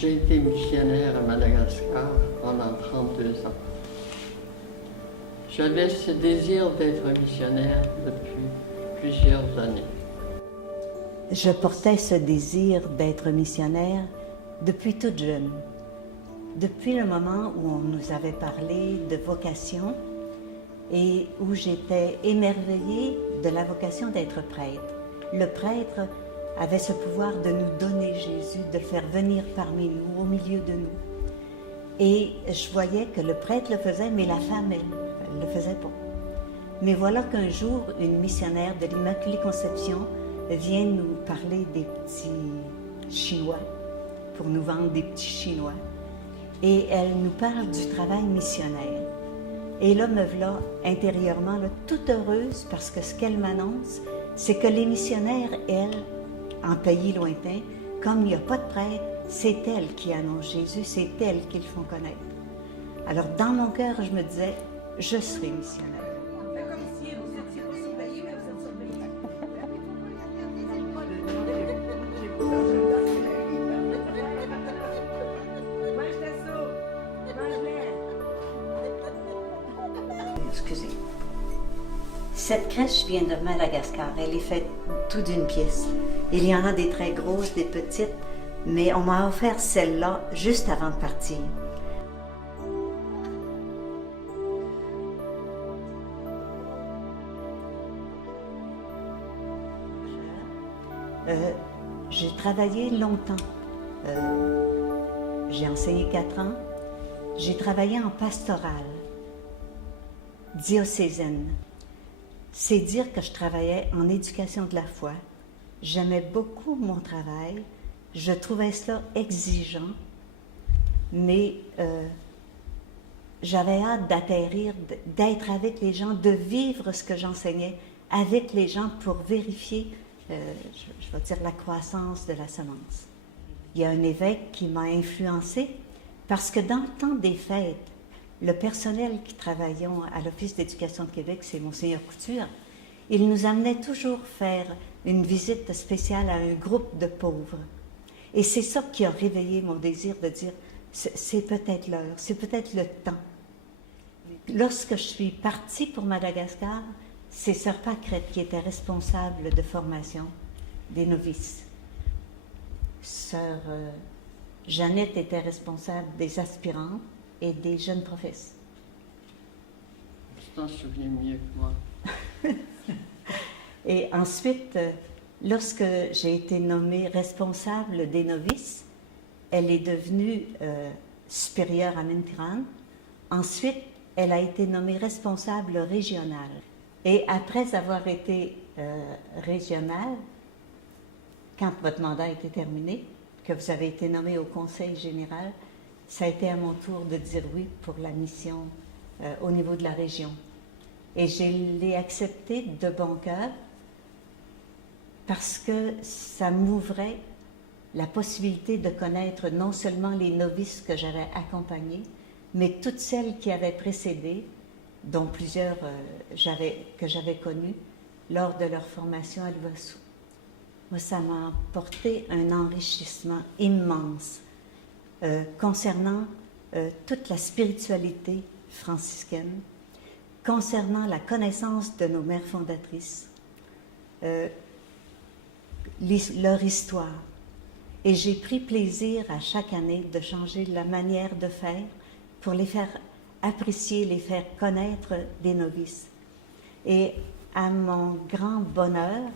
J'ai été missionnaire à Madagascar pendant 32 ans. J'avais ce désir d'être missionnaire depuis plusieurs années. Je portais ce désir d'être missionnaire depuis toute jeune. Depuis le moment où on nous avait parlé de vocation et où j'étais émerveillée de la vocation d'être prêtre. Le prêtre avait ce pouvoir de nous donner Jésus, de le faire venir parmi nous, au milieu de nous. Et je voyais que le prêtre le faisait, mais la femme, elle ne le faisait pas. Mais voilà qu'un jour, une missionnaire de l'Immaculée Conception vient nous parler des petits Chinois, pour nous vendre des petits Chinois. Et elle nous parle du travail missionnaire. Et là, me voilà intérieurement là, toute heureuse parce que ce qu'elle m'annonce, c'est que les missionnaires, elles, en pays lointain, comme il n'y a pas de prêtre, c'est elles qui annoncent Jésus, c'est elles qui le font connaître. Alors, dans mon cœur, je me disais, je serai missionnaire. Excusez. Cette crèche vient de Madagascar. Elle est faite tout d'une pièce. Il y en a des très grosses, des petites, mais on m'a offert celle-là juste avant de partir. J'ai travaillé longtemps. J'ai enseigné 4 ans. J'ai travaillé en pastorale diocésaine. C'est dire que je travaillais en éducation de la foi. J'aimais beaucoup mon travail. Je trouvais cela exigeant, mais j'avais hâte d'atterrir, d'être avec les gens, de vivre ce que j'enseignais avec les gens pour vérifier, je vais dire, la croissance de la semence. Il y a un évêque qui m'a influencée parce que dans le temps des fêtes, le personnel qui travaillait à l'Office d'éducation de Québec, c'est Monseigneur Couture, il nous amenait toujours faire une visite spéciale à un groupe de pauvres. Et c'est ça qui a réveillé mon désir de dire, c'est peut-être l'heure, c'est peut-être le temps. Lorsque je suis partie pour Madagascar, c'est Sœur Pâquerette qui était responsable de formation des novices. Sœur Jeannette était responsable des aspirantes et des jeunes professes. Tu t'en souviens mieux que moi. Et ensuite, lorsque j'ai été nommée responsable des novices, elle est devenue supérieure à Mintiran. Ensuite, elle a été nommée responsable régionale. Et après avoir été régionale, quand votre mandat a été terminé, que vous avez été nommé au Conseil général, ça a été à mon tour de dire oui pour la mission au niveau de la région. Et je l'ai accepté de bon cœur parce que ça m'ouvrait la possibilité de connaître non seulement les novices que j'avais accompagnés, mais toutes celles qui avaient précédé, dont plusieurs que j'avais connues lors de leur formation à l'Ouassou. Moi, ça m'a apporté un enrichissement immense concernant toute la spiritualité franciscaine, concernant la connaissance de nos mères fondatrices, leur histoire. Et j'ai pris plaisir à chaque année de changer la manière de faire pour les faire apprécier, les faire connaître des novices. Et à mon grand bonheur,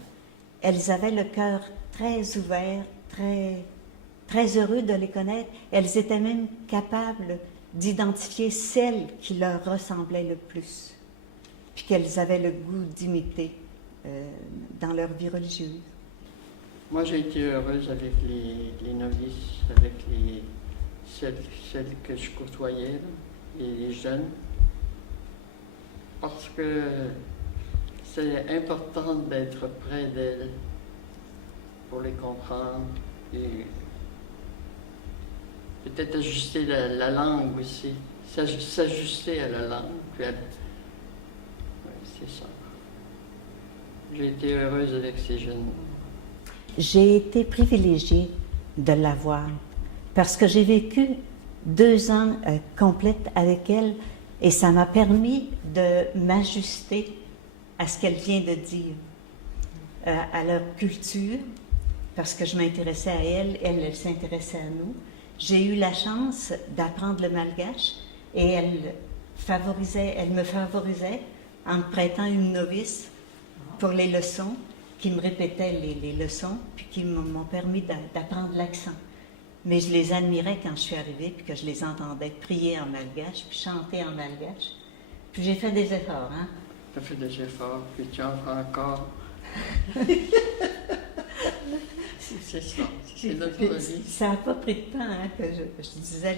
elles avaient le cœur très ouvert, très heureux de les connaître. Elles étaient même capables d'identifier celles qui leur ressemblaient le plus, puis qu'elles avaient le goût d'imiter dans leur vie religieuse. Moi, j'ai été heureuse avec les novices, avec celles que je côtoyais, les jeunes, parce que c'est important d'être près d'elles pour les comprendre et peut-être ajuster la langue aussi, s'ajuster à la langue. Puis c'est ça. J'ai été heureuse avec ces jeunes. J'ai été privilégiée de l'avoir parce que j'ai vécu 2 ans complètes avec elle et ça m'a permis de m'ajuster à ce qu'elle vient de dire, à leur culture, parce que je m'intéressais à elle, elle s'intéressait à nous. J'ai eu la chance d'apprendre le malgache et elle me favorisait en me prêtant une novice pour les leçons, qui me répétait les leçons, puis qui m'ont permis d'apprendre l'accent. Mais je les admirais quand je suis arrivée, puis que je les entendais prier en malgache, puis chanter en malgache. Puis j'ai fait des efforts, hein? Tu as fait des efforts, puis tu en fais encore. C'est ça, c'est notre vie. Ça n'a pas pris de temps, hein, que je disais,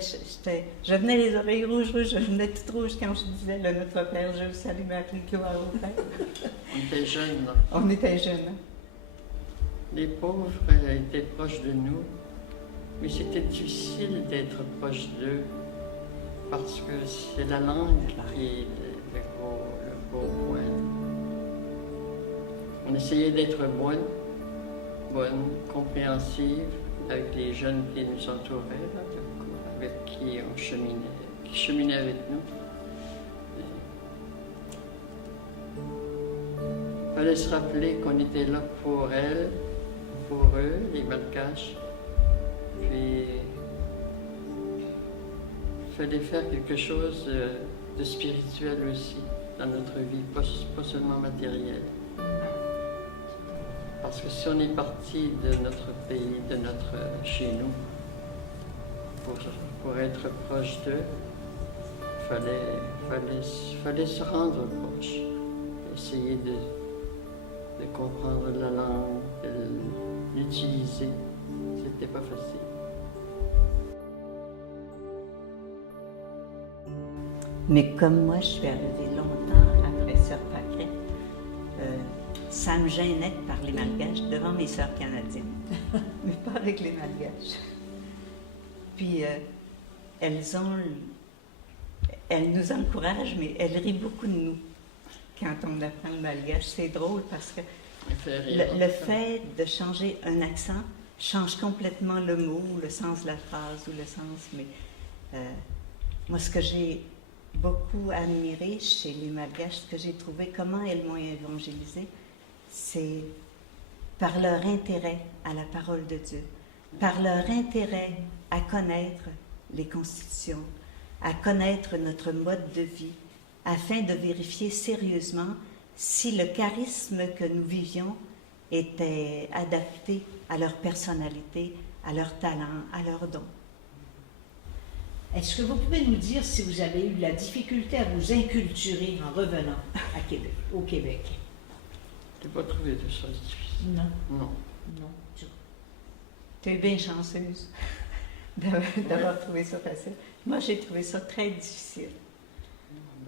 je venais les oreilles rouges, je venais toute rouge quand je disais le Notre Père, je vous salue Marie, gloire au Père. On était jeunes, là. On était jeunes, hein? Les pauvres étaient proches de nous, mais c'était difficile d'être proche d'eux, parce que c'est la langue qui est le gros point. On essayait d'être bonne, compréhensive, avec les jeunes qui nous entouraient, là, avec qui on cheminaient avec nous. Il fallait se rappeler qu'on était là pour elles, pour eux, les Malgaches. Puis, il fallait faire quelque chose de spirituel aussi dans notre vie, pas seulement matériel. Parce que si on est parti de notre pays, chez nous, pour être proche d'eux, il fallait se rendre proche, essayer de comprendre la langue, de l'utiliser. C'était pas facile. Mais comme moi, je suis arrivée longtemps après Sœur Pâquerette, ça me gênait de parler malgache devant mes sœurs canadiennes, mais pas avec les malgaches. Puis elles nous encouragent, mais elles rient beaucoup de nous quand on apprend le malgache. C'est drôle parce que le fait de changer un accent change complètement le mot, le sens de la phrase ou le sens. Mais moi, ce que j'ai beaucoup admiré chez les malgaches, ce que j'ai trouvé, comment elles m'ont évangélisé, c'est par leur intérêt à la parole de Dieu, par leur intérêt à connaître les constitutions, à connaître notre mode de vie, afin de vérifier sérieusement si le charisme que nous vivions était adapté à leur personnalité, à leur talent, à leurs dons. Est-ce que vous pouvez nous dire si vous avez eu la difficulté à vous inculturer en revenant au Québec? Je n'ai pas trouvé de choses difficiles. Non. Non. Non. Tu es bien chanceuse d'avoir trouvé ça facile. Moi, j'ai trouvé ça très difficile.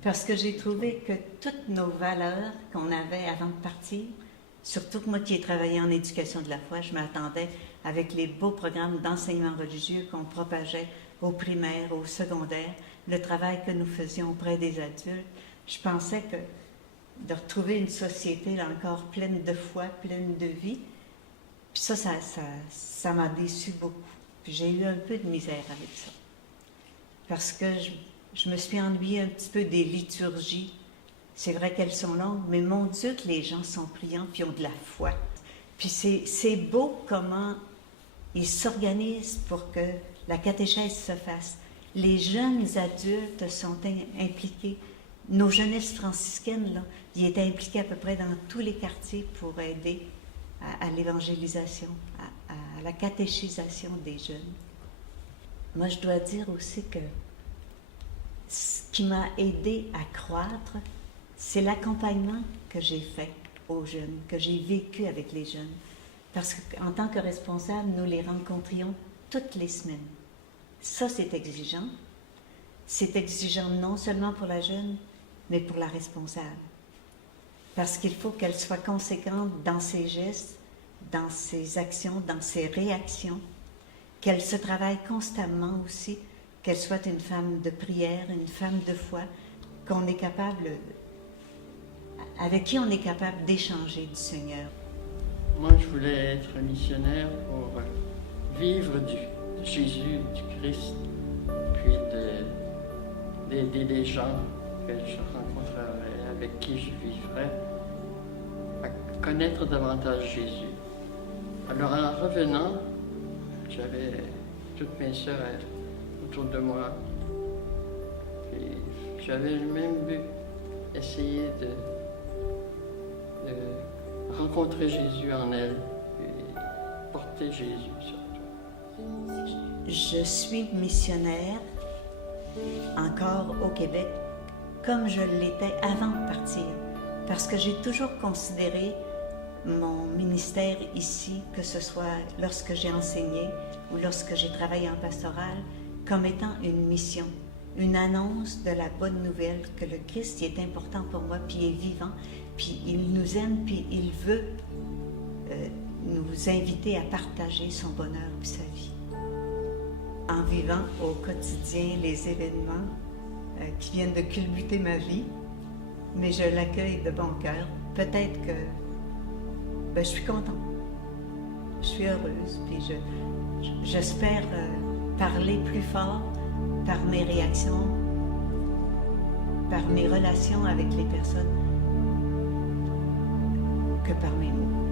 Parce que j'ai trouvé que toutes nos valeurs qu'on avait avant de partir, surtout que moi qui ai travaillé en éducation de la foi, je m'attendais avec les beaux programmes d'enseignement religieux qu'on propageait aux primaires, aux secondaires, le travail que nous faisions auprès des adultes. Je pensais que de retrouver une société là, encore pleine de foi, pleine de vie, puis ça m'a déçu beaucoup. Puis j'ai eu un peu de misère avec ça. Parce que je me suis ennuyée un petit peu des liturgies. C'est vrai qu'elles sont longues, mais mon Dieu que les gens sont priants puis ont de la foi. Puis c'est beau comment ils s'organisent pour que la catéchèse se fasse. Les jeunes adultes sont impliqués. Nos jeunesses franciscaines, là, ils étaient impliqués à peu près dans tous les quartiers pour aider à l'évangélisation, à la catéchisation des jeunes. Moi, je dois dire aussi que ce qui m'a aidé à croître, c'est l'accompagnement que j'ai fait aux jeunes, que j'ai vécu avec les jeunes. Parce qu'en tant que responsable, nous les rencontrions toutes les semaines. Ça, c'est exigeant. C'est exigeant non seulement pour la jeune, mais pour la responsable. Parce qu'il faut qu'elle soit conséquente dans ses gestes, dans ses actions, dans ses réactions, qu'elle se travaille constamment aussi, qu'elle soit une femme de prière, une femme de foi, qu'on est capable, avec qui on est capable d'échanger du Seigneur. Moi, je voulais être missionnaire pour vivre Jésus, du Christ, puis d'aider les gens que je rencontrerai, avec qui je vivrai, à connaître davantage Jésus. Alors en revenant, j'avais toutes mes sœurs autour de moi. Et j'avais le même but, essayer de rencontrer Jésus en elles et porter Jésus surtout. Je suis missionnaire encore au Québec comme je l'étais avant de partir, parce que j'ai toujours considéré mon ministère ici, que ce soit lorsque j'ai enseigné ou lorsque j'ai travaillé en pastoral, comme étant une mission, une annonce de la bonne nouvelle que le Christ est important pour moi, puis il est vivant, puis il nous aime, puis il veut nous inviter à partager son bonheur et sa vie. En vivant au quotidien les événements qui viennent de culbuter ma vie, mais je l'accueille de bon cœur. Peut-être que je suis contente, je suis heureuse, puis j'espère parler plus fort par mes réactions, par mes relations avec les personnes, que par mes mots.